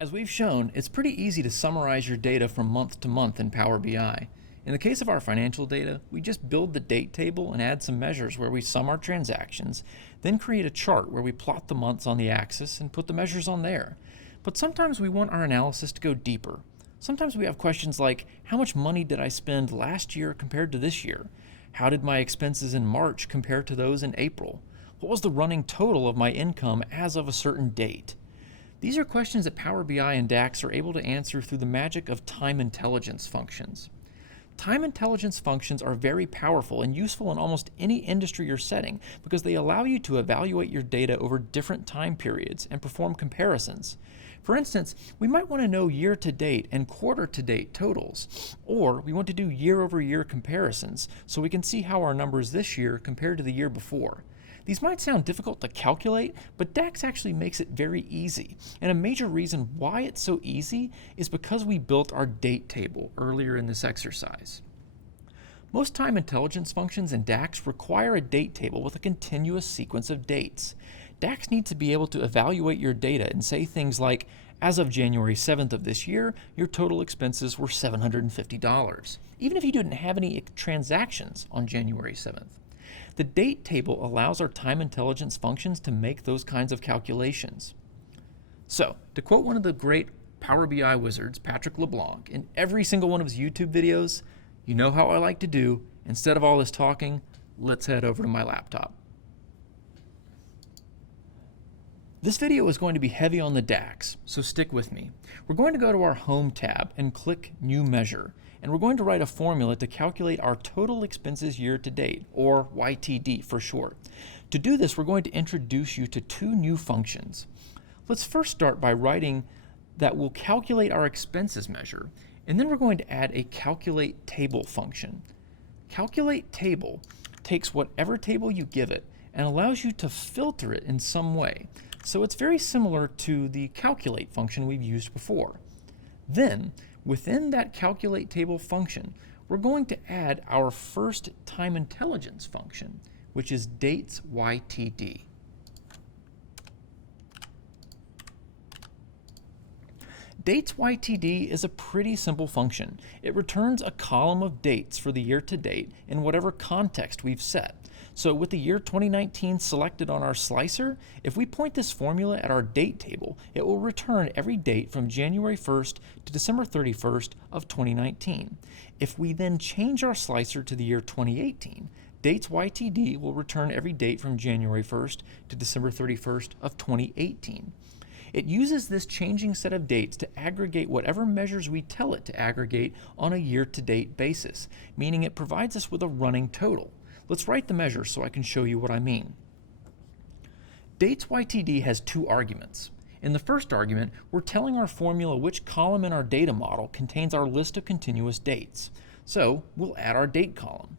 As we've shown, it's pretty easy to summarize your data from month to month in Power BI. In the case of our financial data, we just build the date table and add some measures where we sum our transactions, then create a chart where we plot the months on the axis and put the measures on there. But sometimes we want our analysis to go deeper. Sometimes we have questions like, how much money did I spend last year compared to this year? How did my expenses in March compare to those in April? What was the running total of my income as of a certain date? These are questions that Power BI and DAX are able to answer through the magic of time intelligence functions. Time intelligence functions are very powerful and useful in almost any industry or setting because they allow you to evaluate your data over different time periods and perform comparisons. For instance, we might want to know year-to-date and quarter-to-date totals, or we want to do year-over-year comparisons so we can see how our numbers this year compared to the year before. These might sound difficult to calculate, but DAX actually makes it very easy. And a major reason why it's so easy is because we built our date table earlier in this exercise. Most time intelligence functions in DAX require a date table with a continuous sequence of dates. DAX needs to be able to evaluate your data and say things like, as of January 7th of this year, your total expenses were $750, even if you didn't have any transactions on January 7th. The date table allows our time intelligence functions to make those kinds of calculations. So, to quote one of the great Power BI wizards, Patrick LeBlanc, in every single one of his YouTube videos, you know how I like to do, instead of all this talking, let's head over to my laptop. This video is going to be heavy on the DAX, so stick with me. We're going to go to our Home tab and click New Measure, and we're going to write a formula to calculate our total expenses year to date, or YTD for short. To do this, we're going to introduce you to two new functions. Let's first start by writing that we'll calculate our expenses measure, and then we're going to add a calculate table function. Calculate table takes whatever table you give it and allows you to filter it in some way. So it's very similar to the calculate function we've used before. Then, within that calculate table function, we're going to add our first time intelligence function, which is dates YTD. Dates YTD is a pretty simple function. It returns a column of dates for the year to date in whatever context we've set. So with the year 2019 selected on our slicer, if we point this formula at our date table, it will return every date from January 1st to December 31st of 2019. If we then change our slicer to the year 2018, dates YTD will return every date from January 1st to December 31st of 2018. It uses this changing set of dates to aggregate whatever measures we tell it to aggregate on a year-to-date basis, meaning it provides us with a running total. Let's write the measure so I can show you what I mean. Dates YTD has two arguments. In the first argument, we're telling our formula which column in our data model contains our list of continuous dates. So we'll add our date column.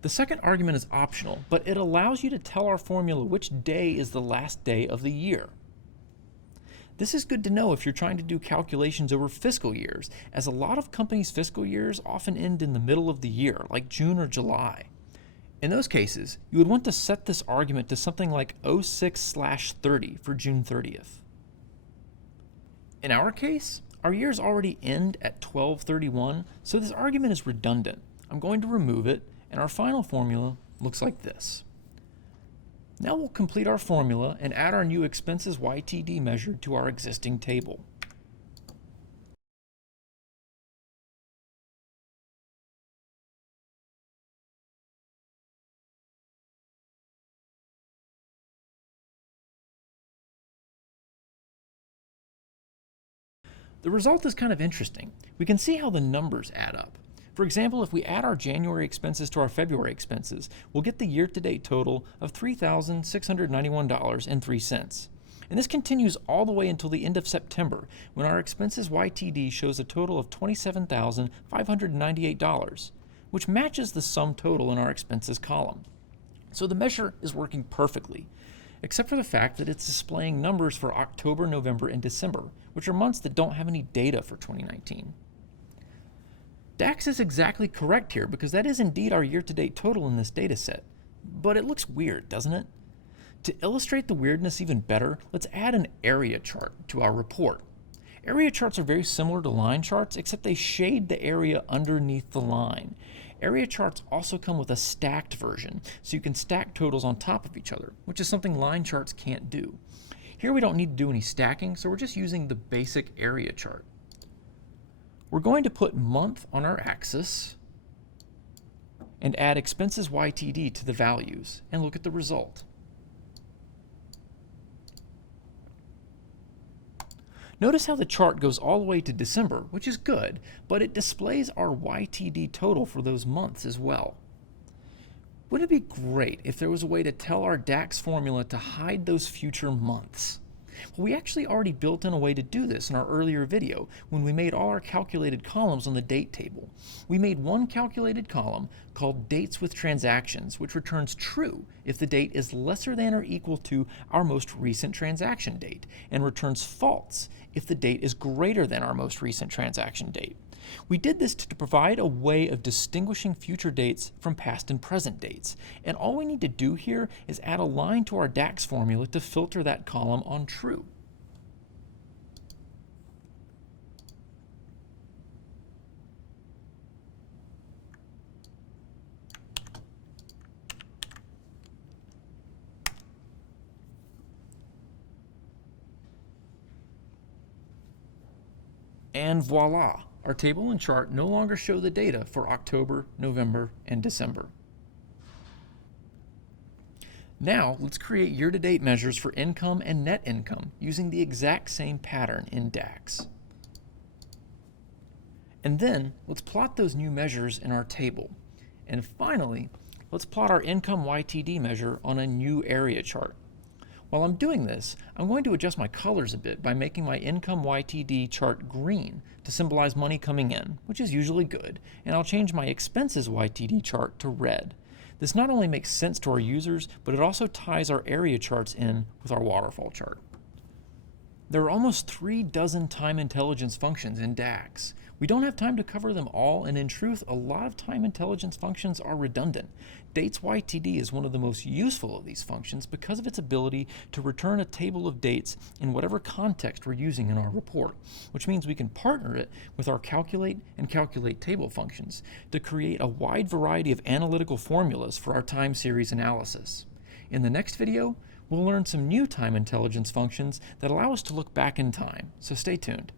The second argument is optional, but it allows you to tell our formula which day is the last day of the year. This is good to know if you're trying to do calculations over fiscal years, as a lot of companies' fiscal years often end in the middle of the year, like June or July. In those cases, you would want to set this argument to something like 06/30 for June 30th. In our case, our years already end at 12/31, so this argument is redundant. I'm going to remove it, and our final formula looks like this. Now we'll complete our formula and add our new expenses YTD measure to our existing table. The result is kind of interesting. We can see how the numbers add up. For example, if we add our January expenses to our February expenses, we'll get the year-to-date total of $3,691.03. And this continues all the way until the end of September, when our expenses YTD shows a total of $27,598, which matches the sum total in our expenses column. So the measure is working perfectly, except for the fact that it's displaying numbers for October, November, and December, which are months that don't have any data for 2019. DAX is exactly correct here because that is indeed our year-to-date total in this data set. But it looks weird, doesn't it? To illustrate the weirdness even better, let's add an area chart to our report. Area charts are very similar to line charts, except they shade the area underneath the line. Area charts also come with a stacked version, so you can stack totals on top of each other, which is something line charts can't do. Here we don't need to do any stacking, so we're just using the basic area chart. We're going to put month on our axis and add expenses YTD to the values and look at the result. Notice how the chart goes all the way to December, which is good, but it displays our YTD total for those months as well. Wouldn't it be great if there was a way to tell our DAX formula to hide those future months? Well, we actually already built in a way to do this in our earlier video when we made all our calculated columns on the date table. We made one calculated column called Dates with Transactions, which returns true if the date is lesser than or equal to our most recent transaction date, and returns false if the date is greater than our most recent transaction date. We did this to provide a way of distinguishing future dates from past and present dates. And all we need to do here is add a line to our DAX formula to filter that column on true. And voila! Our table and chart no longer show the data for October, November, and December. Now, let's create year-to-date measures for income and net income using the exact same pattern in DAX. And then, let's plot those new measures in our table. And finally, let's plot our income YTD measure on a new area chart. While I'm doing this, I'm going to adjust my colors a bit by making my income YTD chart green to symbolize money coming in, which is usually good, and I'll change my expenses YTD chart to red. This not only makes sense to our users, but it also ties our area charts in with our waterfall chart. There are almost 36 time intelligence functions in DAX. We don't have time to cover them all, and in truth, a lot of time intelligence functions are redundant. Dates YTD is one of the most useful of these functions because of its ability to return a table of dates in whatever context we're using in our report, which means we can partner it with our calculate and calculate table functions to create a wide variety of analytical formulas for our time series analysis. In the next video, we'll learn some new time intelligence functions that allow us to look back in time, so stay tuned.